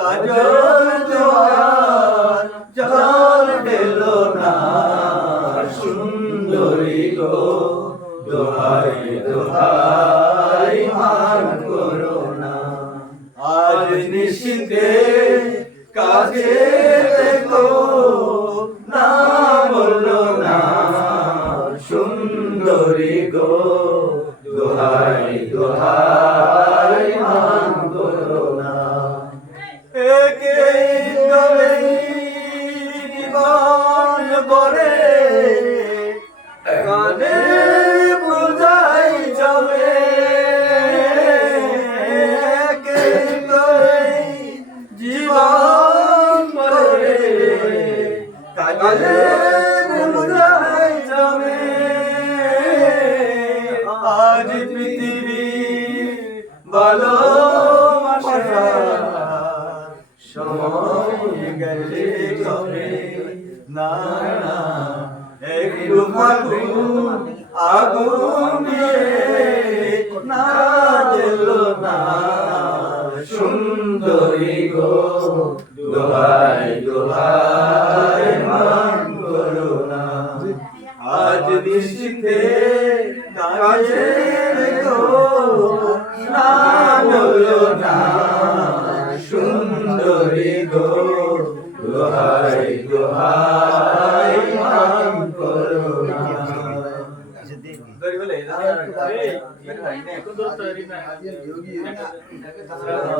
কাজল জোয়ার জল দিল না সুন্দরী গো দোহাই দোহাই মান করো না আজ নিশিতে কাছে দেখো না বললো না সুন্দরী গো দোহাই দোহাই মান করো না একে গলে জীবন গড়ে কানে বুঝাই যাবে একে গলে জীবন গড়ে কানে বুঝাই যাবে আজ পৃথিবী ভালোবাসা সময় গেলে কবে না না একটু ফাগুন আগুন দিয়ে না দিল না সুন্দরী গো দোহাই দোহাই মান করো না আজ নিশিতে কাছে দেখো না বলো না সুন্দরী গো দোহাই দোহাই মান করো না